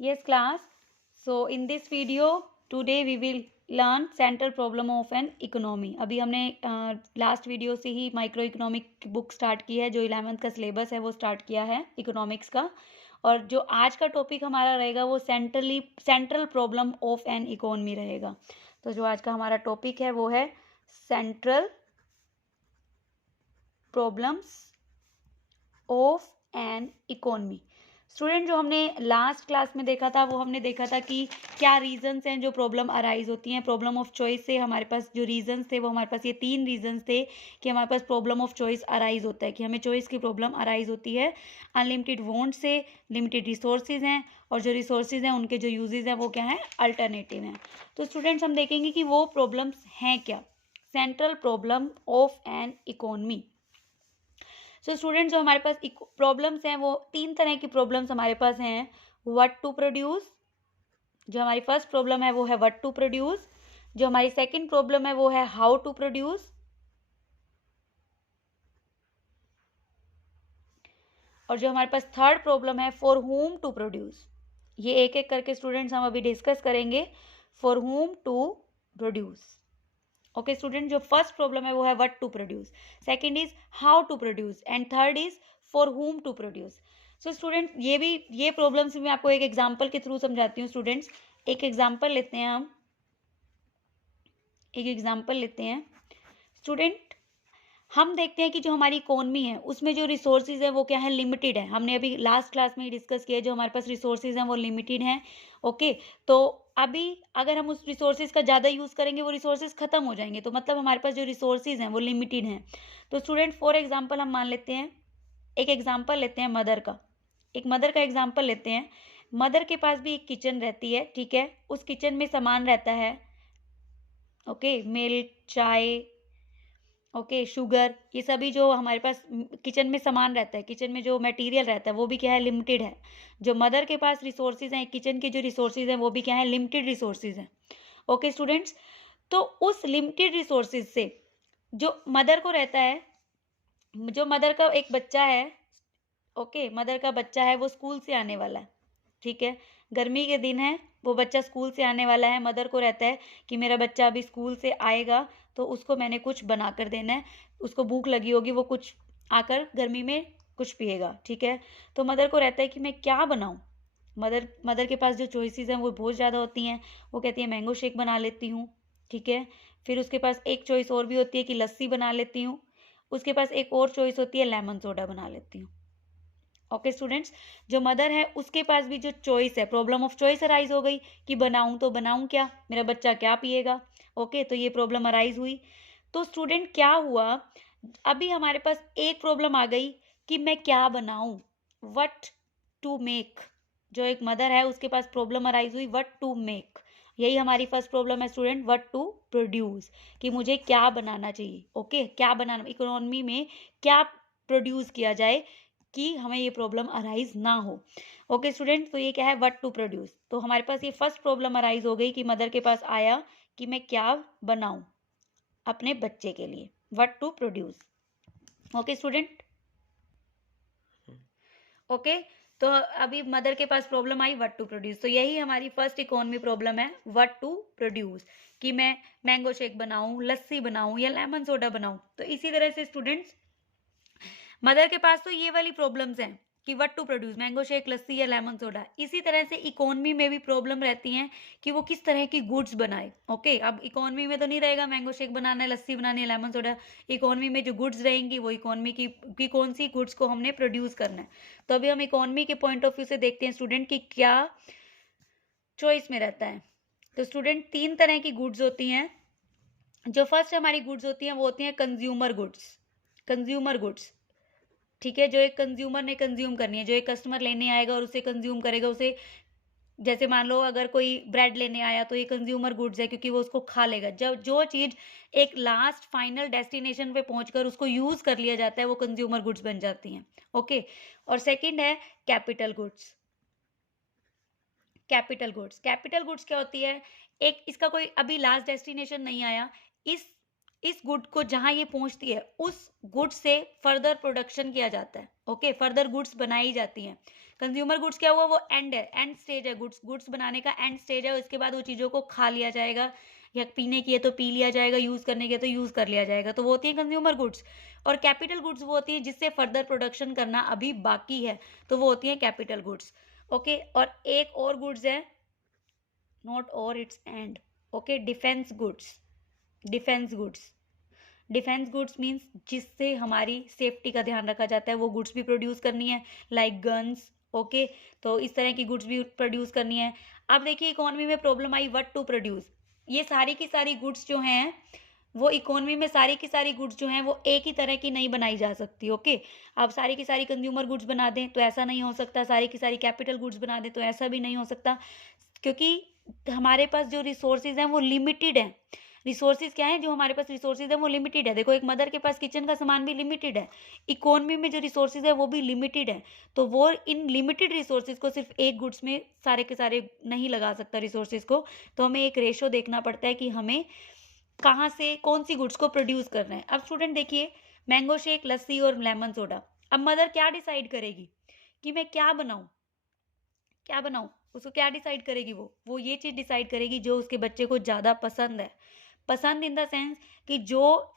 Yes class, so in this video today we will learn central problem of an economy. अभी हमने last video से ही micro economic book start की है, जो 11th का syllabus है वो स्टार्ट किया है इकोनॉमिक्स का। और जो आज का टॉपिक हमारा रहेगा वो central problem of an economy रहेगा। तो जो आज का हमारा टॉपिक है वो है central problems of an economy. Student, जो हमने लास्ट क्लास में देखा था वो हमने देखा था कि क्या रीजंस हैं जो प्रॉब्लम अराइज होती हैं। प्रॉब्लम ऑफ चॉइस से हमारे पास जो रीजंस थे वो हमारे पास ये 3 रीजंस थे कि हमारे पास प्रॉब्लम ऑफ चॉइस अराइज होता है, कि हमें चॉइस की प्रॉब्लम अराइज होती है। Unlimited want say limited resources हैं, और जो रिसोर्सेज हैं उनके जो यूजेज हैं वो क्या हैं, अल्टरनेटिव हैं। तो स्टूडेंट्स, हम देखेंगे कि वो प्रॉब्लम्स हैं क्या, central problem of an economy. So student, जो हमारे पास प्रॉब्लम्स हैं वो 3 तरह की प्रॉब्लम्स हमारे पास हैं। व्हाट टू प्रोड्यूस, जो हमारी फर्स्ट प्रॉब्लम है वो है व्हाट टू प्रोड्यूस। जो हमारी सेकंड प्रॉब्लम है वो है हाउ टू प्रोड्यूस। और जो हमारे पास थर्ड प्रॉब्लम है फॉर whom टू प्रोड्यूस। ये एक एक करके स्टूडेंट्स हम अभी डिस्कस करेंगे। For whom to produce. Okay student, जो फर्स्ट प्रॉब्लम है वो है what to produce, second is how to produce, and third is for whom to produce. So student, ये प्रॉब्लम्स मैं आपको एक एग्जांपल के थ्रू समझाती हूँ। स्टूडेंट्स, एक एग्जांपल लेते हैं हम, एक एग्जांपल लेते हैं। स्टूडेंट, हम देखते हैं कि जो हमारी इकोनॉमी है उसमें जो रिसोर्सेज है वो क्या है, लिमिटेड है। हमने अभी लास्ट क्लास में ही डिस्कस किया, जो हमारे पास रिसोर्सेज हैं वो लिमिटेड हैं। ओके, तो अभी अगर हम उस रिसोर्सेज का ज़्यादा यूज़ करेंगे वो रिसोर्सेज खत्म हो जाएंगे, तो मतलब हमारे पास जो रिसोर्सेज हैं वो लिमिटेड हैं। तो स्टूडेंट, फॉर एग्जाम्पल हम मान लेते हैं, एक एग्जाम्पल लेते हैं मदर का, एक मदर का एग्जाम्पल लेते हैं। मदर के पास भी एक किचन रहती है, ठीक है। उस किचन में सामान रहता है, ओके, मिल्क, चाय, ओके, शुगर, ये सभी जो हमारे पास किचन में सामान रहता है, किचन में जो मटेरियल रहता है वो भी क्या है, लिमिटेड है। जो मदर के पास रिसोर्सेज हैं, किचन के जो रिसोर्सेज हैं वो भी क्या है, लिमिटेड रिसोर्सेज हैं। ओके स्टूडेंट्स, तो उस लिमिटेड रिसोर्सेज से जो मदर को रहता है, जो मदर का एक बच्चा है, ओके, मदर का बच्चा है वो स्कूल से आने वाला है, ठीक है। गर्मी के दिन है, वो बच्चा स्कूल से आने वाला है। मदर को रहता है कि मेरा बच्चा अभी स्कूल से आएगा तो उसको मैंने कुछ बना कर देना है, उसको भूख लगी होगी, वो कुछ आकर गर्मी में कुछ पिएगा, ठीक है। तो मदर को रहता है कि मैं क्या बनाऊं। मदर के पास जो चॉइसेस हैं वो बहुत ज़्यादा होती हैं। वो कहती है मैंगो शेक बना लेती हूँ, ठीक है। फिर उसके पास एक चॉइस और भी होती है कि लस्सी बना लेती हूँ। उसके पास एक और चॉइस होती है लेमन सोडा बना लेती हूँ। ओके स्टूडेंट्स, जो मदर है उसके पास भी जो चॉइस है, प्रॉब्लम ऑफ चॉइस अराइज हो गई कि बनाऊं तो बनाऊं क्या, मेरा बच्चा क्या पिएगा। ओके, तो ये प्रॉब्लम अराइज हुई। तो स्टूडेंट, क्या हुआ, अभी हमारे पास एक प्रॉब्लम आ गई कि मैं क्या बनाऊं, व्हाट टू मेक। जो एक मदर है उसके पास प्रॉब्लम अराइज हुई व्हाट टू मेक। यही हमारी फर्स्ट प्रॉब्लम है स्टूडेंट, व्हाट टू प्रोड्यूस, कि मुझे क्या बनाना चाहिए। ओके, क्या बनाना, इकोनॉमी में क्या प्रोड्यूस किया जाए कि हमें ये प्रॉब्लम अराइज ना हो। ओके स्टूडेंट, तो ये क्या है, व्हाट टू प्रोड्यूस। तो हमारे पास ये फर्स्ट प्रॉब्लम अराइज हो गई कि मदर के पास आया कि मैं क्या बनाऊं अपने बच्चे के लिए, what to produce. Okay student, okay. तो अभी मदर के पास प्रॉब्लम आई व्हाट टू प्रोड्यूस, तो यही हमारी फर्स्ट इकोनॉमी प्रॉब्लम है, व्हाट टू प्रोड्यूस, कि मैं मैंगो शेक बनाऊं, लस्सी बनाऊं या लेमन सोडा बनाऊं। तो इसी तरह से स्टूडेंट्स, मदर के पास तो ये वाली प्रॉब्लम्स हैं कि what to produce, mango shake, lassi या लेमन सोडा। इसी तरह से इकोनॉमी में भी प्रॉब्लम रहती हैं कि वो किस तरह की गुड्स बनाए। ओके, अब इकोनॉमी में तो नहीं रहेगा मैंगो शेक बनाना है, लस्सी बनानी है, लेमन सोडा। इकोनॉमी में जो गुड्स रहेंगी वो इकोनॉमी की कौन सी गुड्स को हमने प्रोड्यूस करना है। तो अभी हम इकोनॉमी के पॉइंट ऑफ व्यू से देखते हैं स्टूडेंट कि क्या चॉइस में रहता है। तो स्टूडेंट, 3 तरह की गुड्स होती हैं। जो फर्स्ट हमारी गुड्स होती हैं वो होती हैं कंज्यूमर गुड्स, कंज्यूमर गुड्स, ठीक है। जो एक कंज्यूमर ने कंज्यूम करनी है, जो एक कस्टमर लेने आएगा और उसे कंज्यूम करेगा, उसे, जैसे मान लो अगर कोई ब्रेड लेने आया तो ये कंज्यूमर गुड्स है क्योंकि वो उसको खा लेगा। जब जो चीज एक लास्ट फाइनल डेस्टिनेशन पे पहुंचकर उसको यूज कर लिया जाता है वो कंज्यूमर गुड्स बन जाती हैं। ओके, और सेकंड है capital goods. Capital goods, capital goods क्या होती है, एक इसका कोई अभी लास्ट डेस्टिनेशन नहीं आया, इस गुड को जहां ये पहुंचती है उस गुड से फर्दर प्रोडक्शन किया जाता है। ओके, फर्दर गुड्स बनाई जाती हैं। कंज्यूमर गुड्स क्या हुआ, वो एंड है, एंड स्टेज है, गुड्स बनाने का एंड स्टेज है, उसके बाद वो चीज़ों को खा लिया जाएगा, या पीने की है तो पी लिया जाएगा, यूज़ करने की है तो यूज़ कर लिया जाएगा, तो वो होती है कंज्यूमर गुड्स। और कैपिटल गुड्स वो होती है जिससे फर्दर प्रोडक्शन करना अभी बाकी है, तो वो होती है कैपिटल गुड्स। ओके, और एक और गुड्स है, नॉट और, it's and. Okay, defence goods. Defence goods, defence goods means जिससे हमारी सेफ्टी का ध्यान रखा जाता है, वो गुड्स भी प्रोड्यूस करनी है, लाइक गन्स। ओके, तो इस तरह की गुड्स भी प्रोड्यूस करनी है। अब देखिए इकोनॉमी में प्रॉब्लम आई, व्हाट टू प्रोड्यूस। ये सारी की सारी गुड्स जो हैं वो इकोनॉमी में सारी की सारी गुड्स जो हैं वो एक ही तरह की नहीं बनाई जा सकती। ओके, अब सारी की सारी कंज्यूमर गुड्स बना दें तो ऐसा नहीं हो सकता, सारी की सारी कैपिटल गुड्स बना दें तो ऐसा भी नहीं हो सकता, क्योंकि हमारे पास जो रिसोर्सेज हैं वो लिमिटेड हैं। रिसोर्सेज क्या है, जो हमारे पास रिसोर्सेज है वो लिमिटेड है। देखो एक मदर के पास किचन का सामान भी लिमिटेड है, इकोनॉमी में जो रिसोर्सेज है वो भी लिमिटेड है, तो वो इन लिमिटेड रिसोर्सेज को सिर्फ एक गुड्स में सारे के सारे नहीं लगा सकता रिसोर्सेज को, तो हमें एक रेशो देखना पड़ता है कि हमें कहाँ से कौन सी गुड्स को प्रोड्यूस करना है। अब स्टूडेंट देखिए, मैंगो शेक, लस्सी और लेमन सोडा, अब मदर क्या डिसाइड करेगी कि मैं क्या बनाऊं, क्या बनाऊं, उसको क्या डिसाइड करेगी, वो ये चीज़ डिसाइड करेगी जो उसके बच्चे को ज़्यादा पसंद है। पसंद इन द सेंस कि जो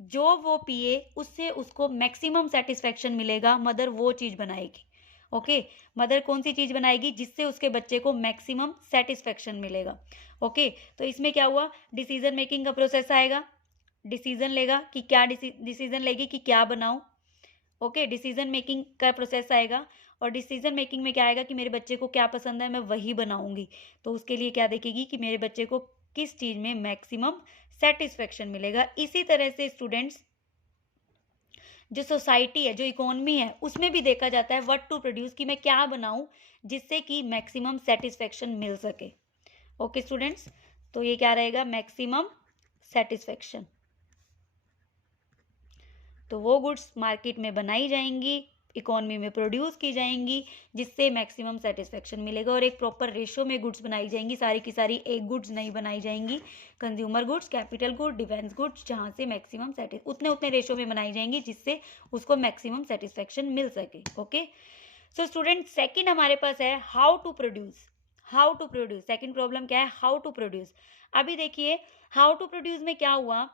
जो वो पिए उससे उसको मैक्सिमम सेटिस्फेक्शन मिलेगा, मदर वो चीज़ बनाएगी। ओके, मदर कौन सी चीज़ बनाएगी जिससे उसके बच्चे को मैक्सिमम सेटिस्फेक्शन मिलेगा। ओके, तो इसमें क्या हुआ, डिसीजन मेकिंग का प्रोसेस आएगा, डिसीजन लेगा कि क्या डिसीजन लेगी कि क्या बनाऊं। ओके, डिसीजन मेकिंग का प्रोसेस आएगा, और डिसीजन मेकिंग में क्या आएगा कि मेरे बच्चे को क्या पसंद है मैं वही बनाऊंगी, तो उसके लिए क्या देखेगी कि मेरे बच्चे को किस चीज़ में मैक्सिमम सेटिस्फेक्शन मिलेगा। इसी तरह से स्टूडेंट्स जो सोसाइटी है, जो इकोनॉमी है, उसमें भी देखा जाता है व्हाट टू प्रोड्यूस, कि मैं क्या बनाऊं जिससे कि मैक्सिमम सेटिस्फेक्शन मिल सके। ओके स्टूडेंट्स, तो ये क्या रहेगा, मैक्सिमम सेटिस्फेक्शन। तो वो गुड्स मार्केट में बनाई जाएंगी, इकोनॉमी में प्रोड्यूस की जाएंगी जिससे मैक्सिमम सेटिस्फेक्शन मिलेगा, और एक प्रॉपर रेशो में गुड्स बनाई जाएंगी, सारी की सारी एक गुड्स नहीं बनाई जाएंगी। Consumer goods, capital good, defence goods, जहाँ से मैक्सिमम उतने उतने रेशो में बनाई जाएंगी जिससे उसको मैक्सिमम सेटिस्फेक्शन मिल सके। ओके, सो स्टूडेंट सेकंड हमारे पास है how to produce. How to produce, second problem क्या है, हाउ टू प्रोड्यूस। अभी देखिए हाउ टू प्रोड्यूस में क्या हुआ,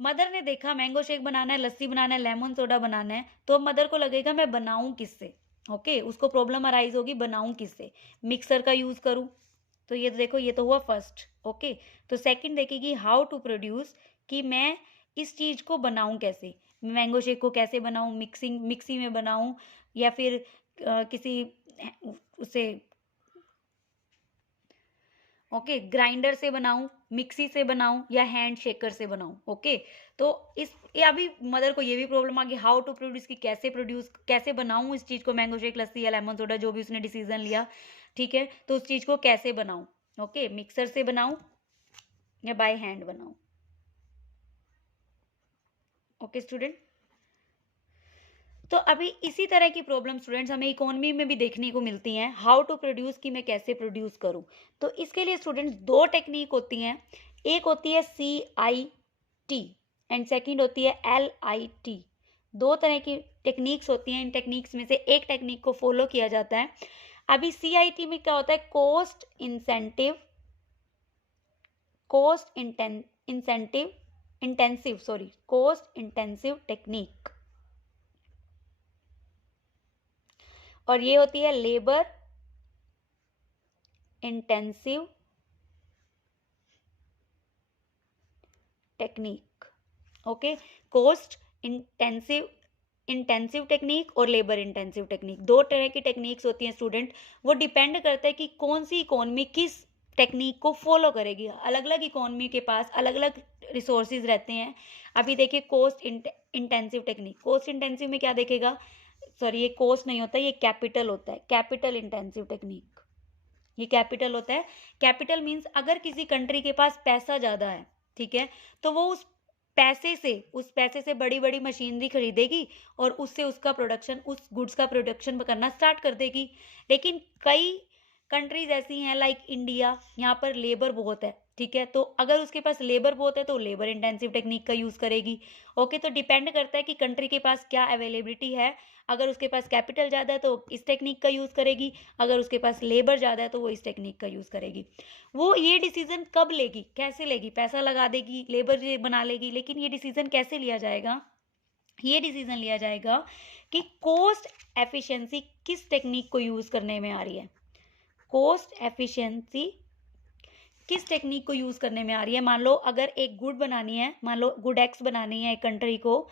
मदर ने देखा मैंगो शेक बनाना है, लस्सी बनाना है, लेमन सोडा बनाना है, तो मदर को लगेगा मैं बनाऊं किससे। ओके, उसको प्रॉब्लम अराइज होगी बनाऊं किससे, मिक्सर का यूज करूं, तो ये देखो ये तो हुआ फर्स्ट। ओके, तो सेकंड देखेगी हाउ टू प्रोड्यूस, कि मैं इस चीज को बनाऊं कैसे, मैंगो शेक को कैसे बनाऊं, मिक्सी में बनाऊं, या फिर किसी उसे ओके ग्राइंडर से बनाऊं, मिक्सी से बनाऊं, या हैंड शेकर से बनाऊं। ओके, तो इस ये अभी मदर को ये भी प्रॉब्लम आ गई हाउ टू प्रोड्यूस, की कैसे बनाऊं इस चीज को, मैंगो शेक, लस्सी या लेमन सोडा जो भी उसने डिसीजन लिया, ठीक है, तो उस चीज को कैसे बनाऊं। ओके, मिक्सर से बनाऊं या बाय हैंड बनाऊं। ओके स्टूडेंट, तो अभी इसी तरह की प्रॉब्लम स्टूडेंट्स हमें इकोनॉमी में भी देखने को मिलती हैं, हाउ टू प्रोड्यूस, कि मैं कैसे प्रोड्यूस करूं। तो इसके लिए स्टूडेंट्स दो टेक्निक होती हैं, एक होती है CIT एंड सेकंड होती है LIT। दो तरह की टेक्निक्स होती हैं, इन टेक्निक्स में से एक टेक्निक को फॉलो किया जाता है। अभी CIT में क्या होता है, कॉस्ट इंसेंटिव टेक्निक, और ये होती है labour intensive technique. Okay, cost intensive technique और लेबर इंटेंसिव टेक्निक, दो तरह की टेक्निक्स होती हैं स्टूडेंट। वो डिपेंड करता है कि कौन सी इकोनॉमी किस टेक्निक को फॉलो करेगी। अलग अलग इकोनॉमी के पास अलग अलग रिसोर्सेज रहते हैं। अभी देखिए cost intensive technique, cost intensive में क्या देखेगा, सॉरी ये कॉस्ट नहीं होता, ये कैपिटल होता है, कैपिटल इंटेंसिव टेक्निक, ये कैपिटल होता है। कैपिटल मीन्स अगर किसी कंट्री के पास पैसा ज़्यादा है, ठीक है, तो वो उस पैसे से बड़ी बड़ी मशीनरी खरीदेगी और उससे उसका प्रोडक्शन, उस गुड्स का प्रोडक्शन करना स्टार्ट कर देगी। लेकिन कई कंट्रीज ऐसी हैं लाइक इंडिया, यहाँ पर लेबर बहुत है, ठीक है। तो अगर उसके पास लेबर बहुत है तो लेबर इंटेंसिव टेक्निक का यूज़ करेगी। ओके, तो डिपेंड करता है कि कंट्री के पास क्या अवेलेबिलिटी है। अगर उसके पास कैपिटल ज़्यादा है तो इस टेक्निक का यूज़ करेगी, अगर उसके पास लेबर ज़्यादा है तो वो इस टेक्निक का यूज़ करेगी। वो ये डिसीजन कब लेगी, कैसे लेगी? पैसा लगा देगी, लेबर बना लेगी, लेकिन ये डिसीजन कैसे लिया जाएगा? ये डिसीजन लिया जाएगा कि कॉस्ट एफिशिएंसी किस टेक्निक को यूज़ करने में आ रही है। कॉस्ट एफिशिएंसी किस टेक्निक को यूज़ करने में आ रही है। मान लो अगर एक गुड बनानी है, मान लो गुड एक्स बनानी है एक कंट्री को,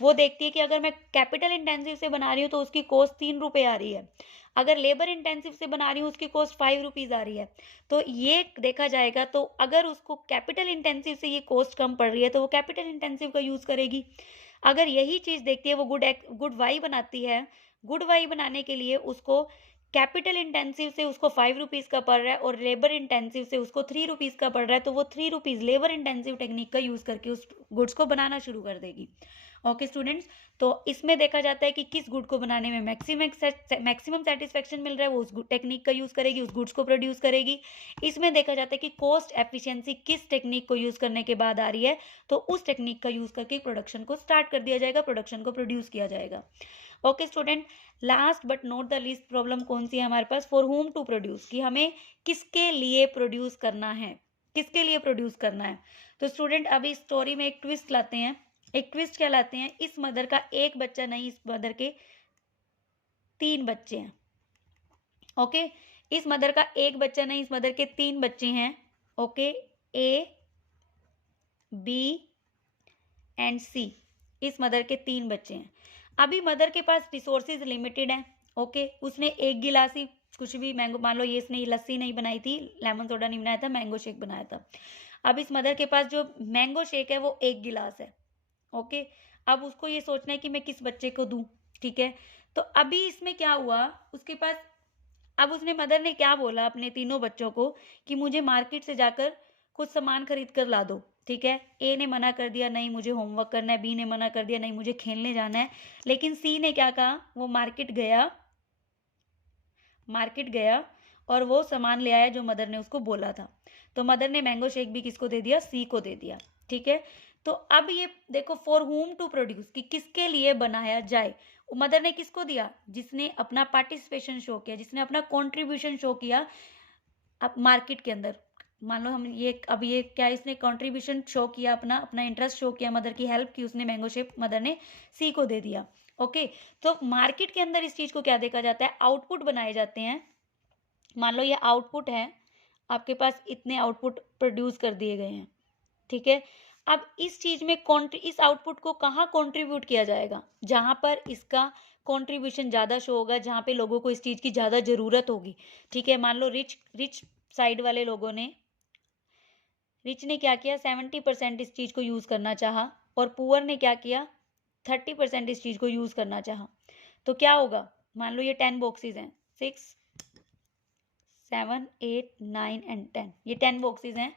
वो देखती है कि अगर मैं कैपिटल इंटेंसिव से बना रही हूँ तो उसकी कॉस्ट 3 रुपये आ रही है, अगर लेबर इंटेंसिव से बना रही हूँ उसकी कॉस्ट 5 रुपीज़ आ रही है। तो ये देखा जाएगा, तो अगर उसको कैपिटल इंटेंसिव से ये कॉस्ट कम पड़ रही है तो वो कैपिटल इंटेंसिव का यूज़ करेगी। अगर यही चीज़ देखती है, वो गुड वाई बनाती है, गुड वाई बनाने के लिए उसको कैपिटल इंटेंसिव से उसको 5 रुपीज़ का पड़ रहा है और लेबर इंटेंसिव से उसको 3 रुपीज़ का पड़ रहा है, तो वो 3 रुपीज़ लेबर इंटेंसिव टेक्निक का यूज़ करके उस गुड्स को बनाना शुरू कर देगी। ओके स्टूडेंट्स, तो इसमें देखा जाता है कि किस गुड को बनाने में मैक्सिमम सेटिस्फेक्शन मिल रहा है, वो उस टेक्निक का यूज़ करेगी, उस गुड्स को प्रोड्यूस करेगी। इसमें देखा जाता है कि कॉस्ट एफिशिएंसी किस टेक्निक को यूज़ करने के बाद आ रही है, तो उस टेक्निक का यूज़ करके प्रोडक्शन को स्टार्ट कर दिया जाएगा, प्रोडक्शन को प्रोड्यूस किया जाएगा। Okay student, last but not the least problem कौन सी है हमारे पास? फॉर होम टू प्रोड्यूस, कि हमें किसके लिए प्रोड्यूस करना है, किसके लिए प्रोड्यूस करना है। तो स्टूडेंट अभी स्टोरी में एक ट्विस्ट लाते हैं। एक ट्विस्ट क्या लाते हैं? इस मदर का एक बच्चा नहीं, इस मदर के 3 बच्चे हैं। ओके, इस मदर का एक बच्चा नहीं, इस मदर के 3 बच्चे हैं। ओके, ए, बी एंड सी, इस मदर के 3 बच्चे हैं। अभी मदर के पास रिसोर्सेज लिमिटेड हैं। ओके, उसने एक गिलास ही कुछ भी मैंगो, मान लो ये इसने लस्सी नहीं बनाई थी, लेमन सोडा नहीं बनाया था, मैंगो शेक बनाया था। अब इस मदर के पास जो मैंगो शेक है वो एक गिलास है। ओके, अब उसको ये सोचना है कि मैं किस बच्चे को दूं। ठीक है, तो अभी इसमें क्या हुआ, उसके पास, अब उसने, मदर ने क्या बोला अपने तीनों बच्चों को कि मुझे मार्केट से जाकर कुछ सामान खरीद कर ला दो। ठीक है, ए ने मना कर दिया, नहीं मुझे होमवर्क करना है, बी ने मना कर दिया, नहीं मुझे खेलने जाना है, लेकिन सी ने क्या कहा, वो मार्केट गया और वो सामान ले आया जो मदर ने उसको बोला था। तो मदर ने मैंगो शेक भी किसको दे दिया? सी को दे दिया। ठीक है, तो अब ये देखो, फॉर होम टू प्रोड्यूस, कि किसके लिए बनाया जाए। मदर ने किसको दिया? जिसने अपना पार्टिसिपेशन शो किया, जिसने अपना कंट्रीब्यूशन शो किया अब मार्केट के अंदर। मान लो हम ये, अब ये क्या, इसने कंट्रीब्यूशन शो किया, अपना अपना इंटरेस्ट शो किया, मदर की हेल्प की उसने, मैंगो शेक मदर ने सी को दे दिया। ओके, तो मार्केट के अंदर इस चीज को क्या देखा जाता है? आउटपुट बनाए जाते हैं। मान लो ये आउटपुट है, आपके पास इतने आउटपुट प्रोड्यूस कर दिए गए हैं। ठीक है, अब इस चीज में इस आउटपुट को कहाँ कंट्रीब्यूट किया जाएगा? जहां पर इसका कंट्रीब्यूशन ज्यादा शो होगा, जहां पे लोगों को इस चीज की ज्यादा जरूरत होगी। ठीक है, मान लो रिच साइड वाले लोगों ने, रिच ने क्या किया, 70% इस चीज को यूज करना चाहा, और पुअर ने क्या किया, 30% इस चीज को यूज करना चाहा। तो क्या होगा? मान लो ये 10 बॉक्सेस हैं, 6, 7, 8, 9 एंड 10, ये 10 बॉक्सेस हैं।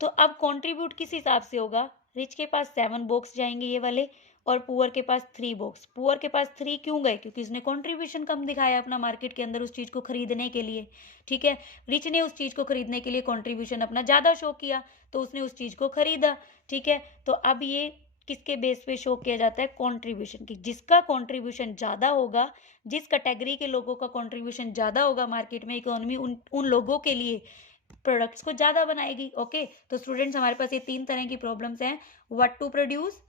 तो अब कंट्रीब्यूट किस हिसाब से होगा? रिच के पास 7 बॉक्स जाएंगे ये वाले, और पुअर के पास 3 बॉक्स। पुअर के पास 3 क्यों गए? क्योंकि उसने कंट्रीब्यूशन कम दिखाया अपना मार्केट के अंदर उस चीज को खरीदने के लिए। ठीक है, रिच ने उस चीज को खरीदने के लिए कंट्रीब्यूशन अपना ज्यादा शो किया, तो उसने उस चीज को खरीदा। ठीक है, तो अब ये किसके बेस पे शो किया जाता है? कंट्रीब्यूशन की। जिसका कंट्रीब्यूशन ज्यादा होगा, जिस कैटेगरी के लोगों का कंट्रीब्यूशन ज्यादा होगा मार्केट में, इकोनॉमी उन लोगों के लिए प्रोडक्ट्स को ज्यादा बनाएगी। ओके, तो स्टूडेंट्स हमारे पास ये 3 तरह की प्रॉब्लम्स हैं। व्हाट टू प्रोड्यूस,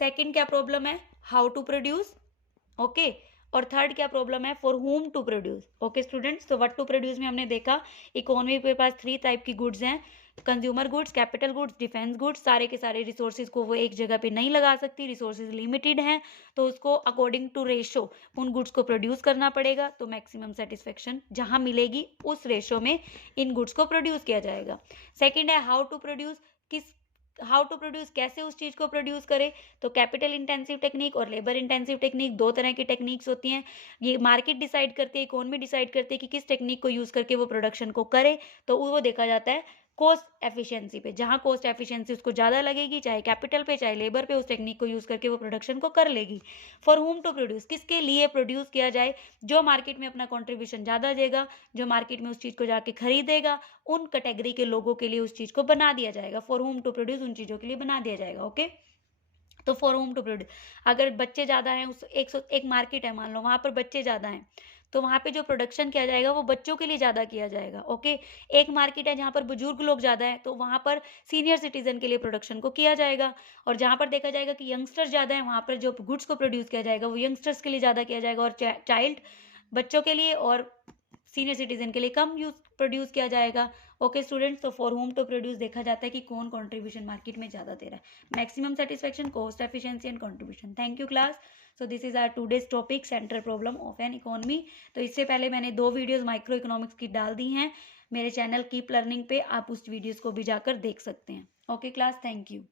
सेकंड क्या प्रॉब्लम है? How to produce. ओके, और थर्ड क्या प्रॉब्लम है? For whom to produce. Okay students, तो व्हाट टू प्रोड्यूस में हमने देखा इकोनॉमी के पास 3 टाइप की गुड्स हैं, consumer goods, capital goods, defence goods. सारे के सारे रिसोर्सेज को वो एक जगह पे नहीं लगा सकती, रिसोर्सेज लिमिटेड हैं, तो उसको अकॉर्डिंग टू रेशो उन गुड्स को प्रोड्यूस करना पड़ेगा। तो मैक्सिमम सेटिस्फेक्शन जहां मिलेगी उस रेशो में इन गुड्स को प्रोड्यूस किया जाएगा। सेकेंड है हाउ टू प्रोड्यूस, कैसे उस चीज को प्रोड्यूस करे। तो कैपिटल इंटेंसिव टेक्निक और लेबर इंटेंसिव टेक्निक, 2 तरह की टेक्निक्स होती हैं। ये मार्केट डिसाइड करती है, इकोनॉमी डिसाइड करती है कि किस टेक्निक को यूज करके वो प्रोडक्शन को करे, तो वो देखा जाता है कॉस्ट एफिशिएंसी पे, जहाँ कॉस्ट एफिशिएंसी उसको ज़्यादा लगेगी, चाहे कैपिटल पे चाहे लेबर पे, उस टेक्निक को यूज़ करके वो प्रोडक्शन को कर लेगी। फॉर होम टू प्रोड्यूस, किसके लिए प्रोड्यूस किया जाए, जो मार्केट में अपना कंट्रीब्यूशन ज़्यादा देगा, जो मार्केट में उस चीज़ को जाके खरीदेगा, उन कैटेगरी के लोगों के लिए उस चीज़ को बना दिया जाएगा। फॉर होम टू प्रोड्यूस उन चीज़ों के लिए बना दिया जाएगा। ओके, तो फॉर होम टू प्रोड्यूस, अगर बच्चे ज़्यादा हैं, उस एक मार्केट है मान लो, वहाँ पर बच्चे ज़्यादा हैं, तो वहाँ पे जो प्रोडक्शन किया जाएगा वो बच्चों के लिए ज़्यादा किया जाएगा। ओके, एक मार्केट है जहाँ पर बुजुर्ग लोग ज़्यादा हैं, तो वहाँ पर सीनियर सिटीजन के लिए प्रोडक्शन को किया जाएगा। और जहाँ पर देखा जाएगा कि यंगस्टर ज़्यादा है, वहाँ पर जो गुड्स को प्रोड्यूस किया जाएगा वो यंगस्टर्स के लिए ज़्यादा किया जाएगा, और चाइल्ड बच्चों के लिए और सीनियर सिटीजन के लिए कम यूज प्रोड्यूस किया जाएगा। ओके स्टूडेंट्स, तो फॉर होम टू प्रोड्यूस देखा जाता है कि कौन कंट्रीब्यूशन मार्केट में ज़्यादा दे रहा है, maximum satisfaction, cost efficiency and contribution. Thank you class. So this is our today's topic, central problem of an economy. तो इससे पहले मैंने 2 वीडियोस माइक्रो इकोनॉमिक्स की डाल दी हैं मेरे चैनल कीप लर्निंग पे, आप उस वीडियोस को भी जाकर देख सकते हैं। Okay class, thank you.